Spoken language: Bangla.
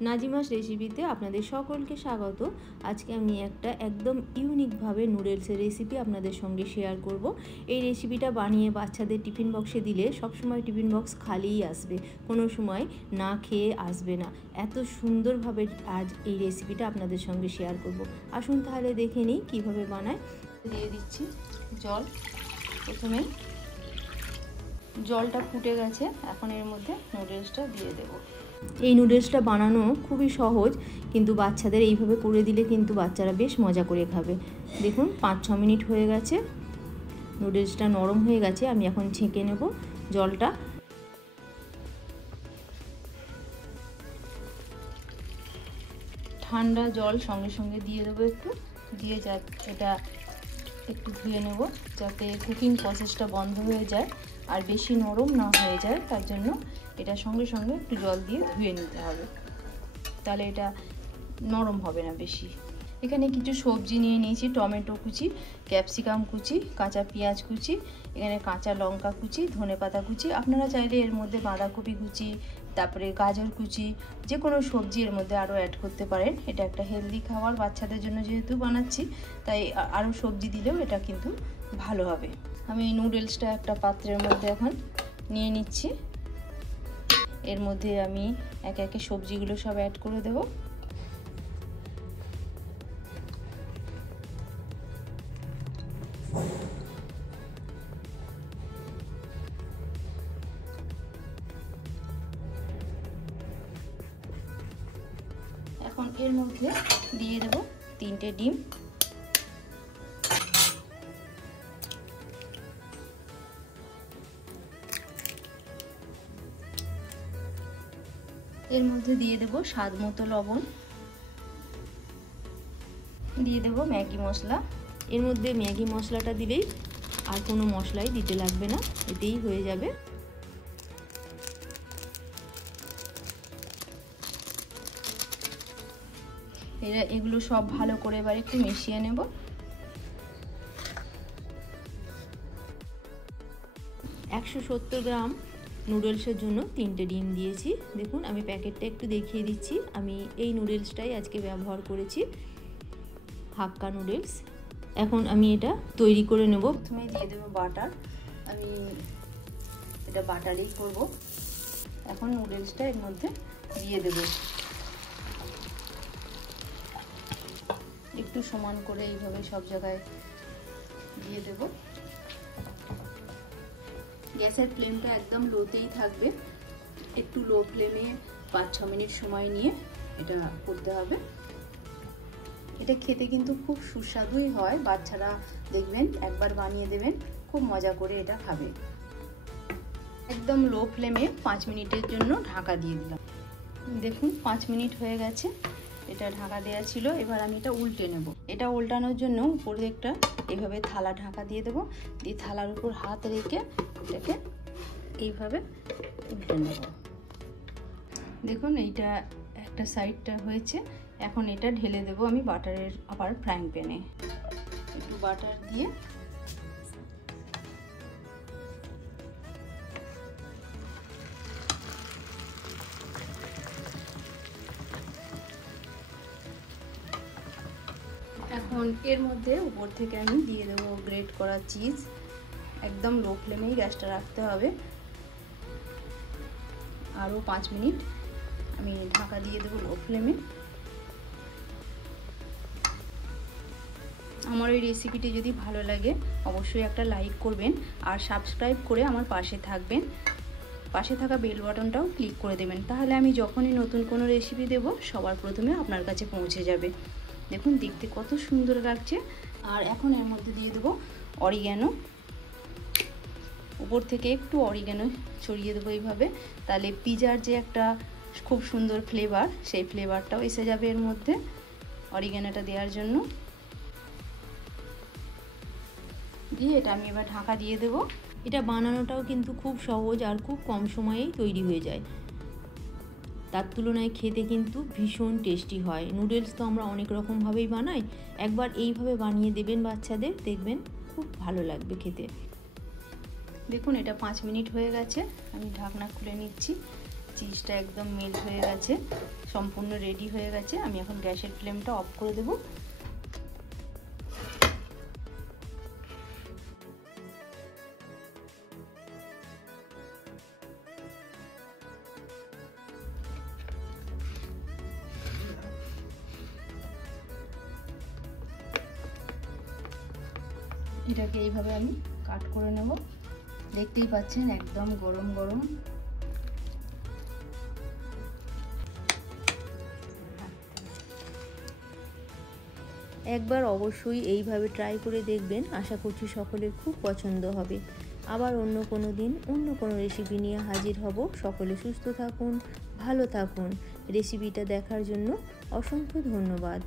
নাজিমাস রেসিপিতে আপনাদের সকলকে স্বাগত। আজকে আমি একটা একদম ইউনিকভাবে নুডলসের রেসিপি আপনাদের সঙ্গে শেয়ার করব। এই রেসিপিটা বানিয়ে বাচ্চাদের টিফিন বক্সে দিলে সবসময় টিফিন বক্স খালিই আসবে, কোনো সময় না খেয়ে আসবে না। এত সুন্দরভাবে আজ এই রেসিপিটা আপনাদের সঙ্গে শেয়ার করব। আসুন তাহলে দেখে নিই কীভাবে বানায়। দিয়ে দিচ্ছি জল। প্রথমে জলটা ফুটে গেছে, এখন এর মধ্যে নুডলসটা দিয়ে দেব। এই নুডলসটা বানানো খুবই সহজ, কিন্তু বাচ্চাদের এইভাবে করে দিলে কিন্তু বাচ্চারা বেশ মজা করে খাবে। দেখুন 5-6 মিনিট হয়ে গেছে, নুডলসটা নরম হয়ে গেছে। আমি এখন ছেঁকে নেব জলটা। ঠান্ডা জল সঙ্গে সঙ্গে দিয়ে দেবো, একটু দিয়ে এটা একটু ধুয়ে নেব, যাতে কুকিং প্রসেসটা বন্ধ হয়ে যায় আর বেশি নরম না হয়ে যায়। তার জন্য এটা সঙ্গে সঙ্গে একটু জল দিয়ে ধুয়ে নিতে হবে, তাহলে এটা নরম হবে না বেশি। এখানে কিছু সবজি নিয়ে নিয়েছি, টমেটো কুচি, ক্যাপসিকাম কুচি, কাঁচা পেঁয়াজ কুচি, এখানে কাঁচা লঙ্কা কুচি, ধনেপাতা কুচি। আপনারা চাইলে এর মধ্যে বাঁধাকপি কুচি, তারপরে গাজর কুচি, যে কোনো সবজি এর মধ্যে আরও অ্যাড করতে পারেন। এটা একটা হেলদি খাবার, বাচ্চাদের জন্য যেহেতু বানাচ্ছি, তাই আরও সবজি দিলেও এটা কিন্তু ভালো হবে। আমি এই নুডলসটা একটা পাত্রের মধ্যে এখন নিয়ে নিচ্ছি। এর মধ্যে আমি একে একে সবজিগুলো সব অ্যাড করে দেব। এখন এর মধ্যে দিয়ে দেব 3টে ডিম। এর মধ্যে দিয়ে দেব স্বাদ মতো লবণ, দিয়ে দেব ম্যাগি মশলা। এর মধ্যে ম্যাগি মশলাটা দিলেই আর কোনো মশলাই দিতে লাগবে না, এতেই হয়ে যাবে। এগুলো সব ভালো করে এবার একটু মিশিয়ে নেব। $170 গ্রাম নুডলসের জন্য 3টে ডিম দিয়েছি। দেখুন আমি প্যাকেটটা একটু দেখিয়ে দিচ্ছি। আমি এই নুডলসটাই আজকে ব্যবহার করেছি, হাক্কা নুডলস। এখন আমি এটা তৈরি করে নেব। প্রথমে দিয়ে দেবো বাটার, আমি এটা বাটারেই করব। এখন নুডলসটা এর মধ্যে দিয়ে দেব, একটু সমান করে এইভাবে সব জায়গায় দিয়ে দেব। গ্যাসের ফ্লেমটা একদম লোতেই থাকবে, একটু লো ফ্লেমে 5-6 মিনিট সময় নিয়ে এটা করতে হবে। এটা খেতে কিন্তু খুব সুস্বাদুই হয়, বাচ্চারা দেখবেন একবার বানিয়ে দেবেন, খুব মজা করে এটা খাবে। একদম লো ফ্লেমে 5 মিনিটের জন্য ঢাকা দিয়ে দিলাম। দেখুন 5 মিনিট হয়ে গেছে, এটা ঢাকা দেওয়া ছিল। এবার আমি এটা উল্টে নেব। এটা উল্টানোর জন্য উপরে একটা এইভাবে থালা ঢাকা দিয়ে দেবো, দিয়ে থালার উপর হাত রেখে এটাকে এইভাবে উল্টে নেব। দেখুন এইটা একটা সাইডটা হয়েছে, এখন এটা ঢেলে দেব আমি বাটারের আবার ফ্রাইং প্যানে। একটু বাটার দিয়ে এখন এর মধ্যে উপর থেকে আমি দিয়ে দেবো গ্রেট করা চিজ। একদম লো ফ্লেমেই গ্যাসটা রাখতে হবে। আরও 5 মিনিট আমি ঢাকা দিয়ে দেবো লো ফ্লেমে। আমার এই রেসিপিটি যদি ভালো লাগে অবশ্যই একটা লাইক করবেন আর সাবস্ক্রাইব করে আমার পাশে থাকবেন। পাশে থাকা বেল বাটনটাও ক্লিক করে দেবেন, তাহলে আমি যখনই নতুন কোনো রেসিপি দেব সবার প্রথমে আপনার কাছে পৌঁছে যাবে। দেখুন দেখতে কত সুন্দর লাগছে। আর এখন এর মধ্যে দিয়ে দেবো অরিগ্যানো। উপর থেকে একটু অরিগ্যানো ছড়িয়ে দেবো এইভাবে, তাহলে পিজার যে একটা খুব সুন্দর ফ্লেভার, সেই ফ্লেভারটাও এসে যাবে এর মধ্যে অরিগ্যানোটা দেওয়ার জন্য। দিয়ে এটা আমি এবার ঢাকা দিয়ে দেবো। এটা বানানোটাও কিন্তু খুব সহজ আর খুব কম সময়েই তৈরি হয়ে যায়, তার তুলনায় খেতে কিন্তু ভীষণ টেস্টি হয়। নুডলস তো আমরা অনেক রকমভাবেই বানাই, একবার এইভাবে বানিয়ে দেবেন বাচ্চাদের, দেখবেন খুব ভালো লাগবে খেতে। দেখুন এটা 5 মিনিট হয়ে গেছে, আমি ঢাকনা খুলে নিচ্ছি। চিজটা একদম মেল্ট হয়ে গেছে, সম্পূর্ণ রেডি হয়ে গেছে। আমি এখন গ্যাসের ফ্লেমটা অফ করে দেব। এটাকে এইভাবে আমি কাট করে নেব। দেখতেই পাচ্ছেন একদম গরম গরম। একবার অবশ্যই এইভাবে ট্রাই করে দেখবেন, আশা করছি সকলের খুব পছন্দ হবে। আবার অন্য কোনো দিন অন্য কোনো রেসিপি নিয়ে হাজির হব। সকলে সুস্থ থাকুন, ভালো থাকুন। রেসিপিটা দেখার জন্য অসংখ্য ধন্যবাদ।